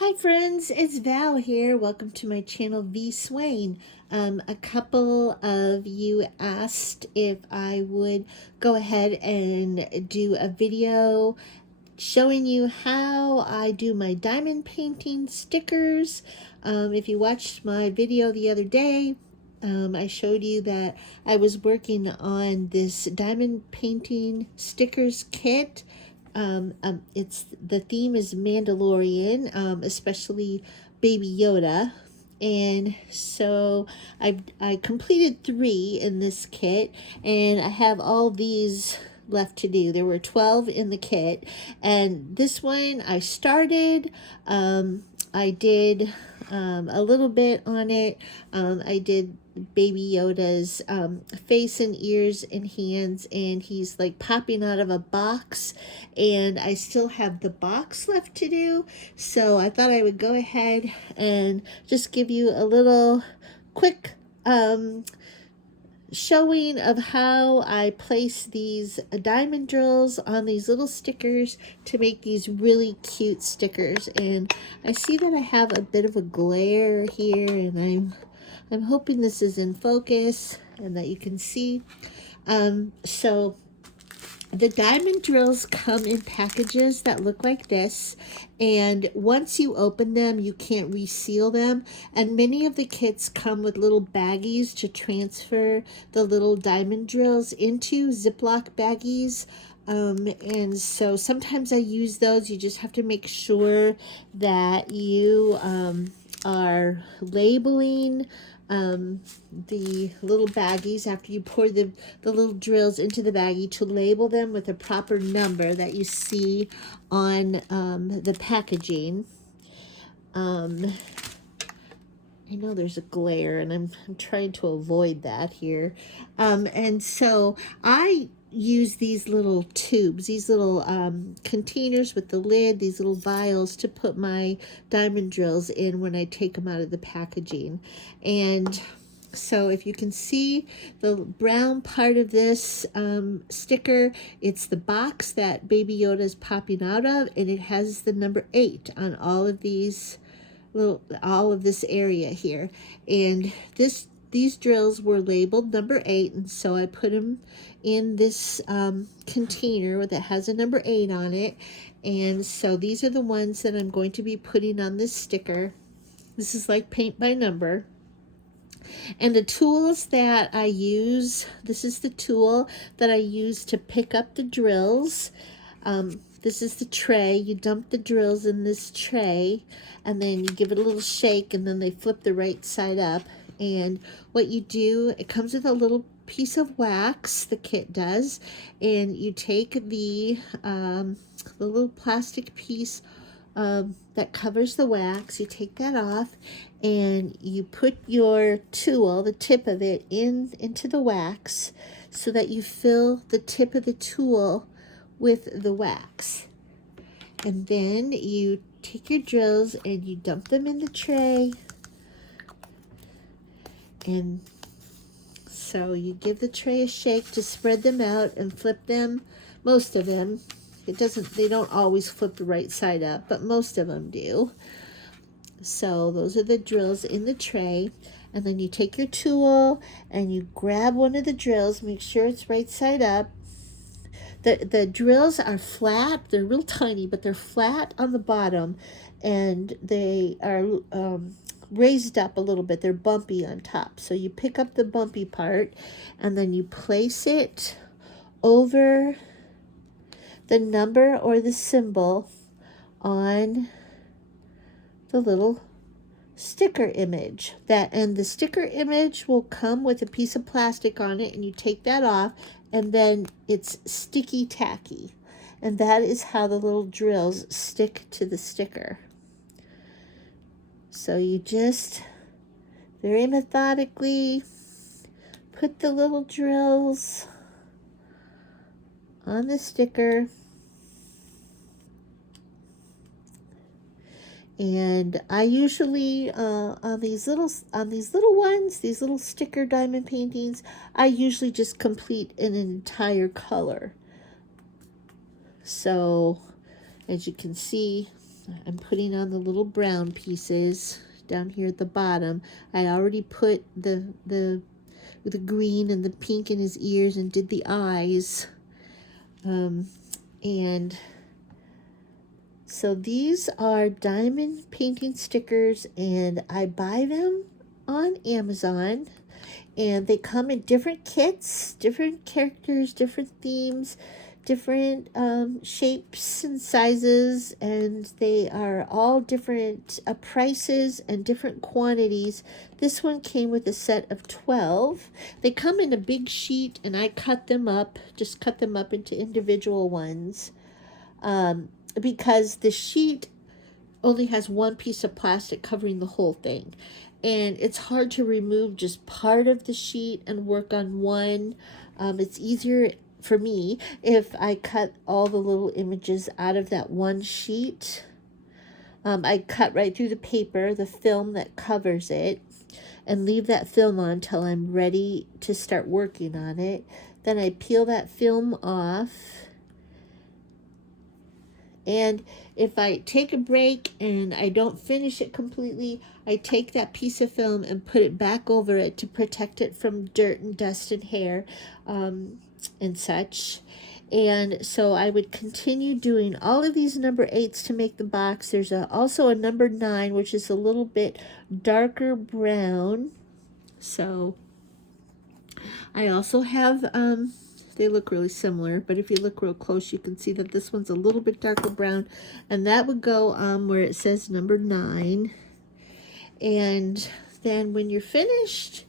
Hi friends, it's Val here. Welcome to my channel voswain. A couple of you asked if I would go ahead and do a video showing you how I do my diamond painting stickers. If you watched my video the other day, I showed you that I was working on this diamond painting stickers kit. It's the theme is Mandalorian, especially Baby Yoda, and so I completed 3 in this kit, and I have all these left to do. There were 12 in the kit, and this one I started. I did a little bit on it. I did Baby Yoda's face and ears and hands, and he's like popping out of a box, and I still have the box left to do, so I thought I would go ahead and just give you a little quick showing of how I place these diamond drills on these little stickers to make these really cute stickers. And I see that I have a bit of a glare here, and I'm hoping this is in focus and that you can see. So the diamond drills come in packages that look like this, and once you open them, you can't reseal them. And many of the kits come with little baggies to transfer the little diamond drills into, Ziploc baggies. And so sometimes I use those. You just have to make sure that you are labeling the little baggies after you pour the little drills into the baggie, to label them with a proper number that you see on the packaging. I know there's a glare, and I'm trying to avoid that here. And so I use these little tubes, these little containers with the lid, these little vials to put my diamond drills in when I take them out of the packaging. And so if you can see the brown part of this sticker, it's the box that Baby Yoda is popping out of, and it has the number 8 on all of these all of this area here. And these drills were labeled number 8, and so I put them in this container that has a number 8 on it. And so these are the ones that I'm going to be putting on this sticker. This is like paint by number. And the tools that I use, this is the tool that I use to pick up the drills. This is the tray. You dump the drills in this tray, and then you give it a little shake, and then they flip the right side up. And what you do, it comes with a little piece of wax, the kit does, and you take the little plastic piece that covers the wax, you take that off, and you put your tool, the tip of it, into the wax so that you fill the tip of the tool with the wax. And then you take your drills and you dump them in the tray. And so you give the tray a shake to spread them out and flip them, most of them. They don't always flip the right side up, but most of them do. So those are the drills in the tray. And then you take your tool and you grab one of the drills, make sure it's right side up. The drills are flat. They're real tiny, but they're flat on the bottom, and they are raised up a little bit. They're bumpy on top. So you pick up the bumpy part, and then you place it over the number or the symbol on the little sticker image. And the sticker image will come with a piece of plastic on it, and you take that off, and then it's sticky tacky. And that is how the little drills stick to the sticker. So you just very methodically put the little drills on the sticker. And I usually on these little ones, these little sticker diamond paintings, I usually just complete an entire color. So as you can see, I'm putting on the little brown pieces down here at the bottom. I already put the green and the pink in his ears and did the eyes. And so these are diamond painting stickers, and I buy them on Amazon. And they come in different kits, different characters, different themes, different shapes and sizes, and they are all different prices and different quantities. This one came with a set of 12. They come in a big sheet, and I cut them up, just cut them up into individual ones, because the sheet only has one piece of plastic covering the whole thing. And it's hard to remove just part of the sheet and work on one. It's easier for me if I cut all the little images out of that one sheet. I cut right through the paper, the film that covers it, and leave that film on until I'm ready to start working on it. Then I peel that film off. And if I take a break and I don't finish it completely, I take that piece of film and put it back over it to protect it from dirt and dust and hair and such. And so I would continue doing all of these number 8s to make the box. There's also a number 9, which is a little bit darker brown. So I also have... they look really similar, but if you look real close, you can see that this one's a little bit darker brown, and that would go where it says number 9. And then when you're finished,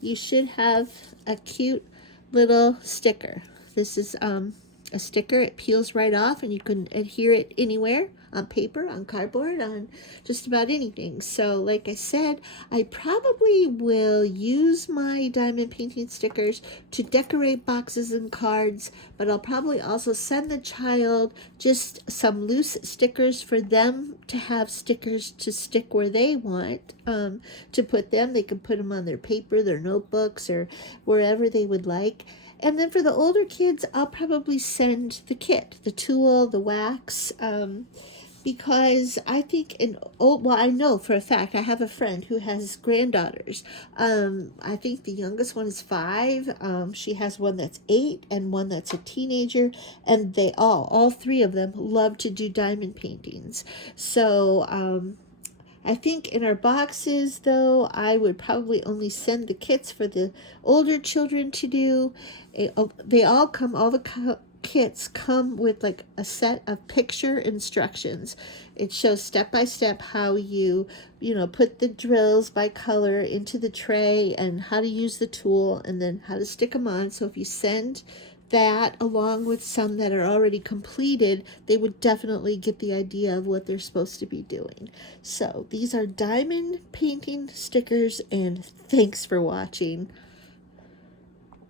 you should have a cute little sticker. This is a sticker. It peels right off, and you can adhere it anywhere, on paper, on cardboard, on just about anything. So like I said, I probably will use my diamond painting stickers to decorate boxes and cards, but I'll probably also send the child just some loose stickers for them to have stickers to stick where they want to put them. They can put them on their paper, their notebooks, or wherever they would like. And then for the older kids, I'll probably send the kit, the tool, the wax, because I think I know for a fact, I have a friend who has granddaughters. I think the youngest one is 5. She has one that's 8 and one that's a teenager, and they all 3 of them love to do diamond paintings. So I think in our boxes, though, I would probably only send the kits for the older children to do. They all come, all the kits come with like a set of picture instructions. It shows step by step how you put the drills by color into the tray and how to use the tool and then how to stick them on. So if you send that along with some that are already completed, they would definitely get the idea of what they're supposed to be doing. So these are diamond painting stickers, and thanks for watching.